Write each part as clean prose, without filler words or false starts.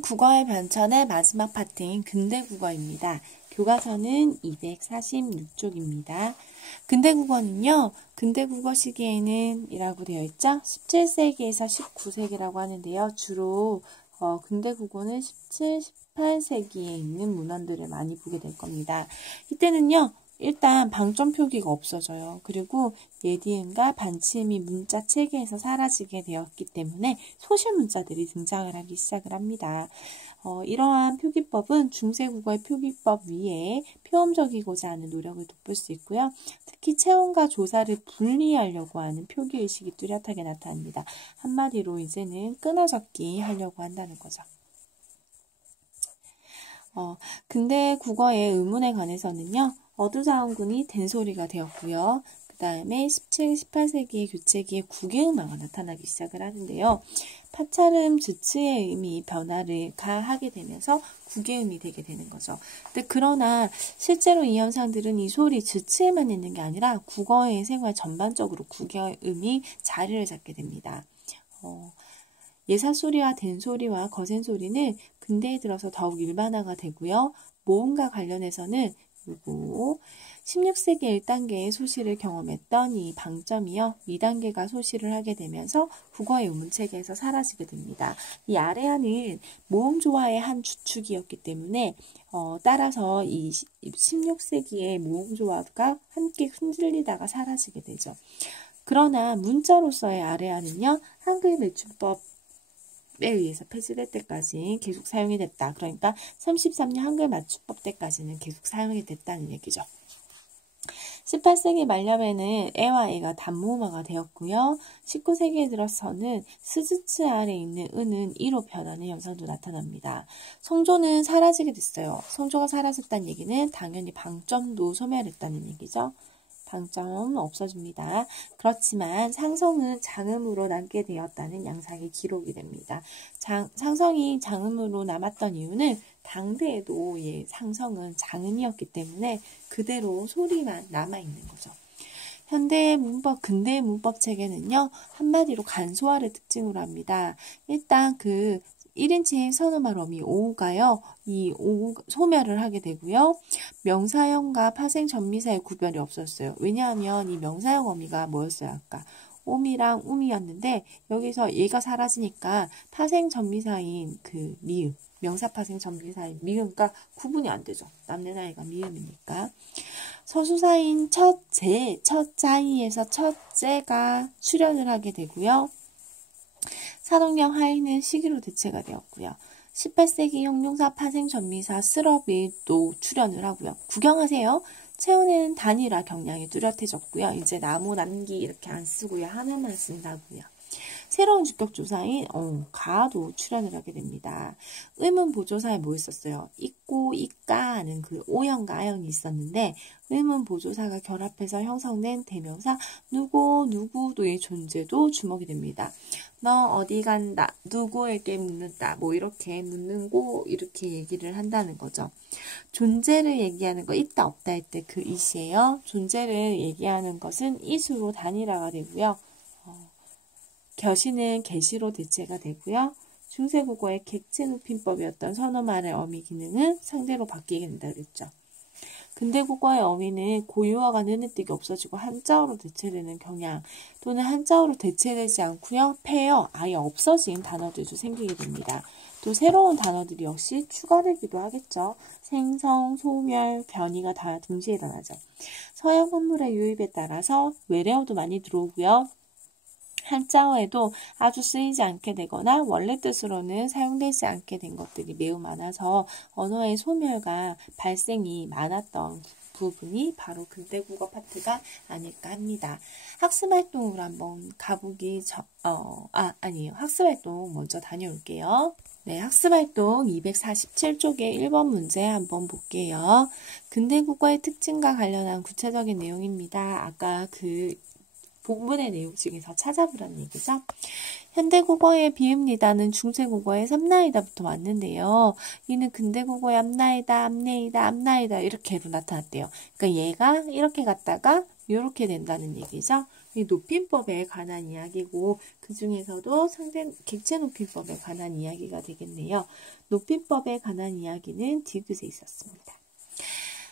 국어의 변천의 마지막 파트인 근대국어입니다. 교과서는 246쪽입니다. 근대국어는요, 근대국어 시기에는 이라고 되어 있죠. 17세기에서 19세기라고 하는데요. 주로 근대국어는 17, 18세기에 있는 문헌들을 많이 보게 될 겁니다. 이때는요, 일단 방점 표기가 없어져요. 그리고 예디음과 반침이 문자 체계에서 사라지게 되었기 때문에 소실 문자들이 등장을 하기 시작을 합니다. 이러한 표기법은 중세국어의 표기법 위에 표험적이고자 하는 노력을 돋볼 수 있고요. 특히 체험과 조사를 분리하려고 하는 표기의식이 뚜렷하게 나타납니다. 한마디로 이제는 끊어적기 하려고 한다는 거죠. 근대 국어의 의문에 관해서는요. 어두자원군이 된소리가 되었고요. 그 다음에 17, 18세기의 교체기에 국외음화가 나타나기 시작을 하는데요. 파찰음, 주츠의 의미 변화를 가하게 되면서 국외음이 되게 되는 거죠. 근데 그러나 실제로 이 현상들은 이 소리 주츠에만 있는 게 아니라 국어의 생활 전반적으로 국외음이 자리를 잡게 됩니다. 예사소리와 된소리와 거센소리는 근대에 들어서 더욱 일반화가 되고요. 모음과 관련해서는 그리고 16세기 1단계의 소실을 경험했던 이 방점이요. 2단계가 소실을 하게 되면서 국어의 우문체계에서 사라지게 됩니다. 이 아래아는 모음조화의 한 주축이었기 때문에 따라서 이 16세기의 모음조화가 함께 흔들리다가 사라지게 되죠. 그러나 문자로서의 아래아는요. 한글 매춘법 에 의해서 폐지될 때까지 계속 사용이 됐다. 그러니까 33년 한글 맞춤법 때까지는 계속 사용이 됐다는 얘기죠. 18세기 말년에는 에와 에가 단모음화가 되었고요. 19세기에 들어서는 스즈츠 아래 있는 은은 이로 변하는 현상도 나타납니다. 성조는 사라지게 됐어요. 성조가 사라졌다는 얘기는 당연히 방점도 소멸했다는 얘기죠. 방점은 없어집니다. 그렇지만 상성은 장음으로 남게 되었다는 양상이 기록이 됩니다. 상성이 장음으로 남았던 이유는 당대에도 상성은 장음이었기 때문에 그대로 소리만 남아있는 거죠. 현대의 문법, 근대의 문법 체계는요, 한마디로 간소화를 특징으로 합니다. 일단 1인칭 선어말 어미 오우가요. 이 오우 소멸을 하게 되고요. 명사형과 파생 전미사의 구별이 없었어요. 왜냐하면 이 명사형 어미가 뭐였어요? 아까 오미랑 우미였는데 여기서 얘가 사라지니까 파생 전미사인 그 미음, 명사 파생 전미사인 미음과 구분이 안 되죠. 남는 아이가 미음이니까. 서수사인 첫자이에서 첫째가 출현을 하게 되고요. 사동령 하이는 시기로 대체가 되었고요. 18세기 형용사 파생 전미사 스럽이 또 출현을 하고요. 구경하세요. 체온에는 단일화 경량이 뚜렷해졌고요. 이제 나무 남기 이렇게 안 쓰고요. 하나만 쓴다고요. 새로운 주격조사인 가도 출연을 하게 됩니다. 의문 보조사에 뭐 있었어요? 있고 있까 하는 그 오형과 아형이 있었는데 의문 보조사가 결합해서 형성된 대명사 누구도의 존재도 주목이 됩니다. 너 어디 간다, 누구에게 묻는다, 뭐 이렇게 묻는고 이렇게 얘기를 한다는 거죠. 존재를 얘기하는 거 있다 없다 할 때 그 이시예요. 존재를 얘기하는 것은 이수로 단일화가 되고요. 겨시는 개시로 대체가 되고요. 중세국어의 객체 높임법이었던 선어말의 어미 기능은 상대로 바뀌게 된다고 했죠. 근대국어의 어미는 고유어가 눈에띄게 없어지고 한자어로 대체되는 경향 또는 한자어로 대체되지 않고요. 폐어, 아예 없어진 단어들도 생기게 됩니다. 또 새로운 단어들이 역시 추가되기도 하겠죠. 생성, 소멸, 변이가 다 동시에 일어나죠. 서양 선물의 유입에 따라서 외래어도 많이 들어오고요. 한자어에도 아주 쓰이지 않게 되거나 원래 뜻으로는 사용되지 않게 된 것들이 매우 많아서 언어의 소멸과 발생이 많았던 부분이 바로 근대국어 파트가 아닐까 합니다. 학습활동으로 한번 학습활동 먼저 다녀올게요. 네, 학습활동 247쪽의 1번 문제 한번 볼게요. 근대국어의 특징과 관련한 구체적인 내용입니다. 아까 본문의 내용 중에서 찾아보라는 얘기죠. 현대국어의 비읍니다는 중세국어의 삼나이다부터 왔는데요. 이는 근대국어의 암나이다, 암내이다, 암나이다 이렇게로 나타났대요. 그러니까 얘가 이렇게 갔다가 이렇게 된다는 얘기죠. 이 높임법에 관한 이야기고 그 중에서도 객체 높임법에 관한 이야기가 되겠네요. 높임법에 관한 이야기는 디귿에 있었습니다.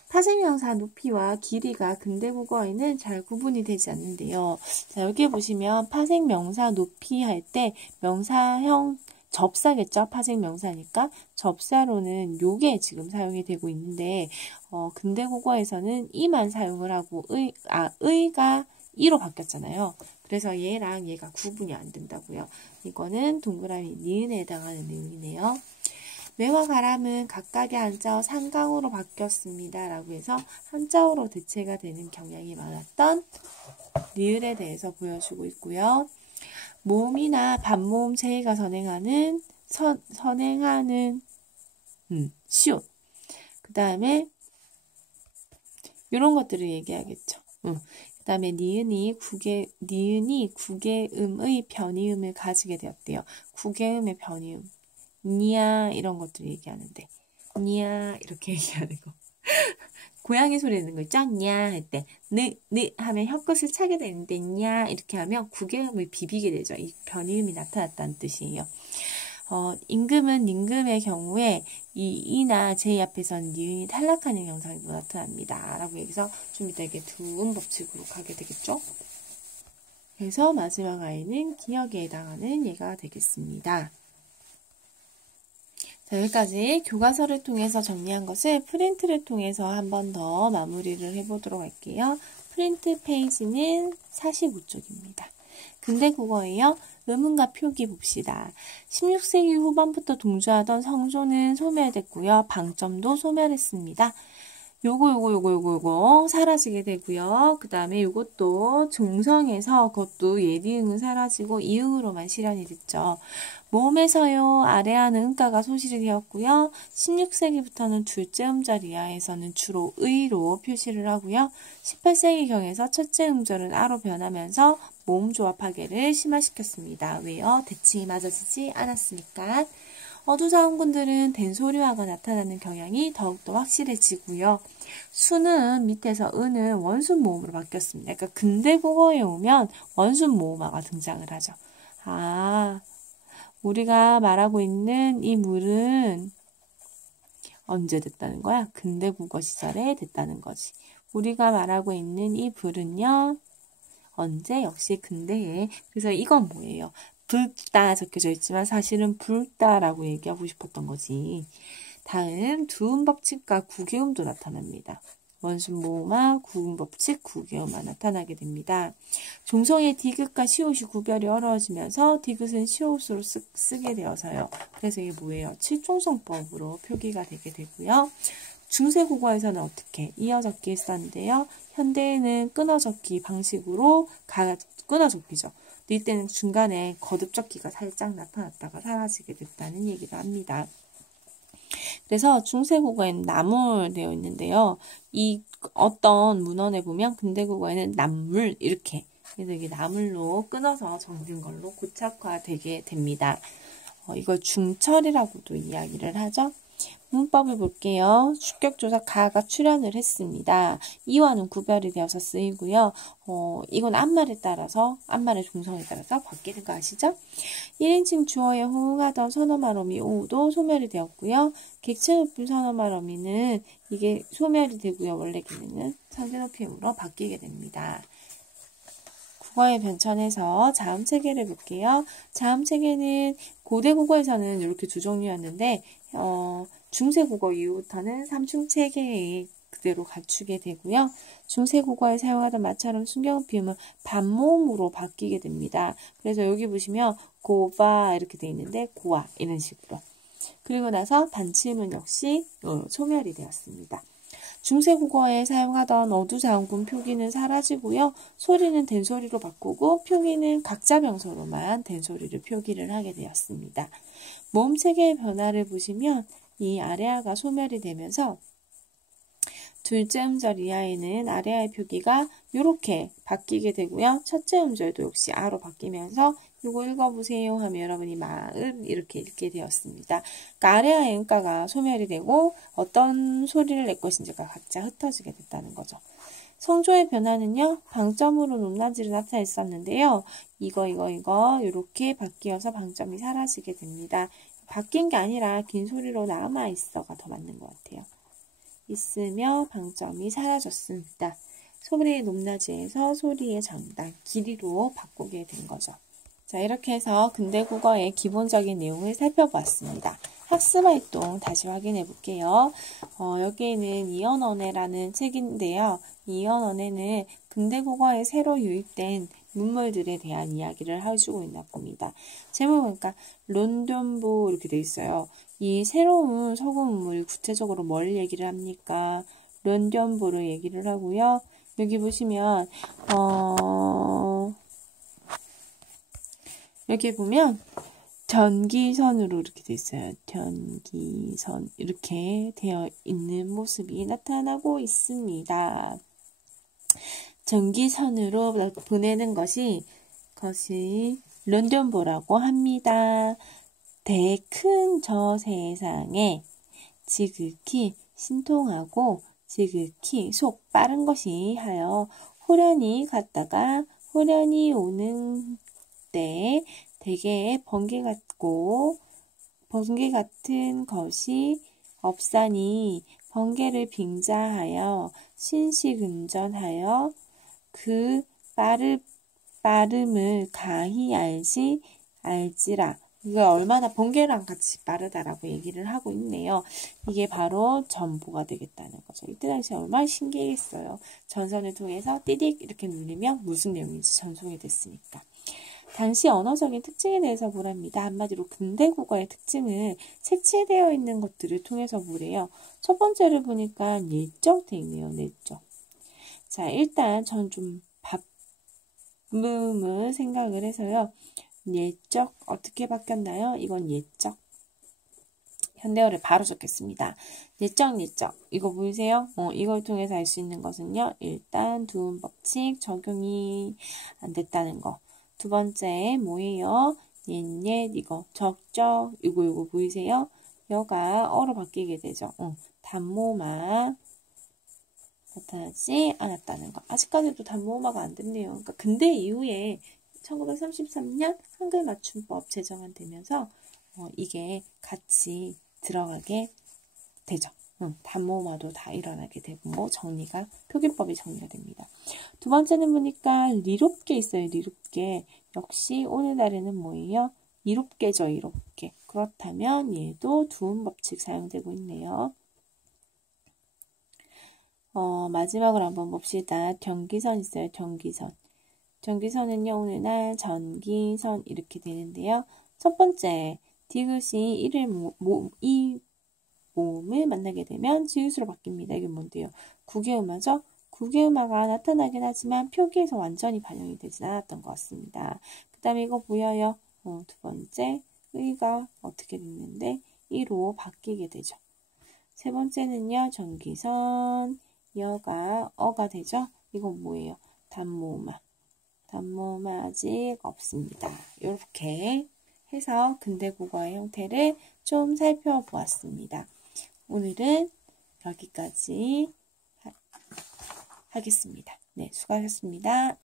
파생명사 높이와 길이가 근대 국어에는 잘 구분이 되지 않는데요. 자, 여기 보시면 파생명사 높이 할 때 명사형 접사겠죠? 파생명사니까 접사로는 요게 지금 사용이 되고 있는데 근대 국어에서는 이만 사용을 하고 의가 이로 바뀌었잖아요. 그래서 얘랑 얘가 구분이 안 된다고요. 이거는 동그라미 니은에 해당하는 내용이네요. 매와 가람은 각각의 한자어 상강으로 바뀌었습니다. 라고 해서 한자어로 대체가 되는 경향이 많았던 리을에 대해서 보여주고 있고요. 모음이나 반모음 체가 선행하는 시옷. 그 다음에 이런 것들을 얘기하겠죠. 그 다음에 니은이 구개음의 변이음을 가지게 되었대요. 구개음의 변이음. 니야 이런 것들 얘기하는데 니야 이렇게 얘기하는 거. 고양이 소리 내는 거 있죠? 냐 할 때 느 하면 혀끝을 차게 되는데 냐 이렇게 하면 구개음을 비비게 되죠. 이 변이음이 나타났다는 뜻이에요. 임금은 닝금의 경우에 이나 제 앞에서는 니은이 탈락하는 현상이 나타납니다. 라고 여기서 좀 이따 이게 두음 법칙으로 가게 되겠죠? 그래서 마지막 아이는 기역에 해당하는 예가 되겠습니다. 자, 여기까지 교과서를 통해서 정리한 것을 프린트를 통해서 한 번 더 마무리를 해보도록 할게요. 프린트 페이지는 45쪽입니다. 근대 국어예요. 음운과 표기 봅시다. 16세기 후반부터 동주하던 성조는 소멸됐고요. 방점도 소멸했습니다. 요거 사라지게 되고요. 그 다음에 요것도 중성에서 그것도 예비응은 사라지고 이응으로만 실현이 됐죠. 모음에서요. 아래하는 음가가 소실이 되었고요. 16세기부터는 둘째 음절 이하에서는 주로 의로 표시를 하고요. 18세기경에서 첫째 음절은 아로 변하면서 모음 조합 파괴를 심화시켰습니다. 왜요? 대칭이 맞아지지 않았으니까. 어두자음군들은 된소리화가 나타나는 경향이 더욱더 확실해지고요. 수는 밑에서 은은 원순 모음으로 바뀌었습니다. 그러니까 근대 국어에 오면 원순 모음화가 등장을 하죠. 우리가 말하고 있는 이 물은 언제 됐다는 거야? 근대 국어 시절에 됐다는 거지. 우리가 말하고 있는 이 불은요. 언제? 역시 근대에. 그래서 이건 뭐예요? 붉다 적혀져 있지만 사실은 붉다라고 얘기하고 싶었던 거지. 다음 두음 법칙과 구개음도 나타납니다. 원순 모음화, 구음 법칙, 구개음화 나타나게 됩니다. 종성의 디귿과 시옷이 구별이 어려워지면서 디귿은 시옷으로 쓰게 되어서요. 그래서 이게 뭐예요? 칠종성법으로 표기가 되게 되고요. 중세국어에서는 어떻게 이어적기 했었는데요. 현대에는 끊어적기 방식으로 끊어적기죠. 이때는 중간에 거듭적기가 살짝 나타났다가 사라지게 됐다는 얘기를 합니다. 그래서 중세국어에는 나물 되어 있는데요. 이 어떤 문헌에 보면 근대국어에는 남물 이렇게 그래서 이게 나물로 끊어서 적는 걸로 고착화되게 됩니다. 이걸 중철이라고도 이야기를 하죠. 문법을 볼게요. 주격조사 가가 출현을 했습니다. 이와는 구별이 되어서 쓰이고요. 이건 앞말에 따라서 앞말의 종성에 따라서 바뀌는 거 아시죠? 1인칭 주어에 호응하던 선어말어미 오도 소멸이 되었고요. 객체 높임 선어말어미는 이게 소멸이 되고요. 원래 기능은 상대 높임으로 바뀌게 됩니다. 국어의 변천에서 자음 체계를 볼게요. 자음 체계는 고대 국어에서는 이렇게 두 종류였는데 중세 국어 이후부터는 삼중 체계에 그대로 갖추게 되고요. 중세 국어에 사용하던 마처럼 순경 피음은 반모음으로 바뀌게 됩니다. 그래서 여기 보시면 고바 이렇게 돼 있는데 고아 이런 식으로. 그리고 나서 반침은 역시 소멸이 되었습니다. 중세 국어에 사용하던 어두자음군 표기는 사라지고요. 소리는 된소리로 바꾸고 표기는 각자 병소로만 된소리를 표기를 하게 되었습니다. 모음 체계의 변화를 보시면 이 아래아가 소멸이 되면서 둘째 음절 이하에는 아래아의 표기가 이렇게 바뀌게 되고요. 첫째 음절도 역시 아로 바뀌면서 이거 읽어보세요 하면 여러분이 마을 이렇게 읽게 되었습니다. 그러니까 아래아의 음가가 소멸이 되고 어떤 소리를 낼 것인지가 각자 흩어지게 됐다는 거죠. 성조의 변화는요, 방점으로 높낮이를 나타냈었는데요. 이거 이렇게 바뀌어서 방점이 사라지게 됩니다. 바뀐 게 아니라 긴 소리로 남아있어가 더 맞는 것 같아요. 있으며 방점이 사라졌습니다. 소리의 높낮이에서 소리의 장단, 길이로 바꾸게 된 거죠. 자, 이렇게 해서 근대국어의 기본적인 내용을 살펴보았습니다. 학습활동 다시 확인해 볼게요. 여기에는 이언언해라는 책인데요. 이언언해는 근대국어에 새로 유입된 문물들에 대한 이야기를 해주고 있나 봅니다. 제목 보니까 런던부 이렇게 돼 있어요. 이 새로운 서구 문물 구체적으로 뭘 얘기를 합니까? 런던부를 얘기를 하고요. 여기 보시면 여기 보면 전기선으로 이렇게 돼 있어요. 전기선 이렇게 되어 있는 모습이 나타나고 있습니다. 전기선으로 보내는 것이 런던보라고 합니다. 큰 저 세상에 지극히 신통하고 지극히 속 빠른 것이 하여 호련히 갔다가 호련히 오는 때 되게 번개 같은 것이 없사니 번개를 빙자하여 신시근전하여 그 빠름을 가히 알지라. 이거 얼마나 번개랑 같이 빠르다라고 얘기를 하고 있네요. 이게 바로 전보가 되겠다는 거죠. 이때 당시 얼마나 신기했어요. 전선을 통해서 띠딕 이렇게 누르면 무슨 내용인지 전송이 됐으니까. 당시 언어적인 특징에 대해서 보랍니다. 한마디로 근대국어의 특징을 색칠되어 있는 것들을 통해서 보래요. 첫 번째를 보니까 내적 돼 있네요. 내적. 자, 일단 전 좀 바쁨을 생각을 해서요. 예적 어떻게 바뀌었나요? 이건 예적. 현대어를 바로 적겠습니다. 예적 이거 보이세요? 이걸 통해서 알 수 있는 것은요. 일단 두음 법칙 적용이 안 됐다는 거. 두 번째 뭐예요? 옛 이거 적적 이거 보이세요? 여가 어로 바뀌게 되죠. 단모마 나타나지 않았다는 거. 아직까지도 단모마가 안 됐네요. 그러니까 근대 이후에 1933년 한글 맞춤법 제정안 되면서 이게 같이 들어가게 되죠. 단모마도 다 일어나게 되고 정리가 표기법이 정리가 됩니다. 두 번째는 보니까 리롭게 있어요. 리롭게. 역시 오늘날에는 뭐예요? 이롭게죠. 이롭게. 그렇다면 얘도 두음 법칙 사용되고 있네요. 마지막으로 한번 봅시다. 전기선 있어요. 전기선. 전기선은요, 오늘날 전기선 이렇게 되는데요. 첫 번째, 디귿이 이 모음을 만나게 되면 지읒으로 바뀝니다. 이게 뭔데요? 국유음화죠? 국유음화가 나타나긴 하지만 표기에서 완전히 반영이 되진 않았던 것 같습니다. 그 다음에 이거 보여요? 두 번째, 의가 어떻게 됐는데 이로 바뀌게 되죠. 세 번째는요, 전기선, 여가 어가 되죠? 이건 뭐예요? 단모음화. 단모음화 아직 없습니다. 이렇게 해서 근대국어의 형태를 좀 살펴보았습니다. 오늘은 여기까지 하겠습니다. 네, 수고하셨습니다.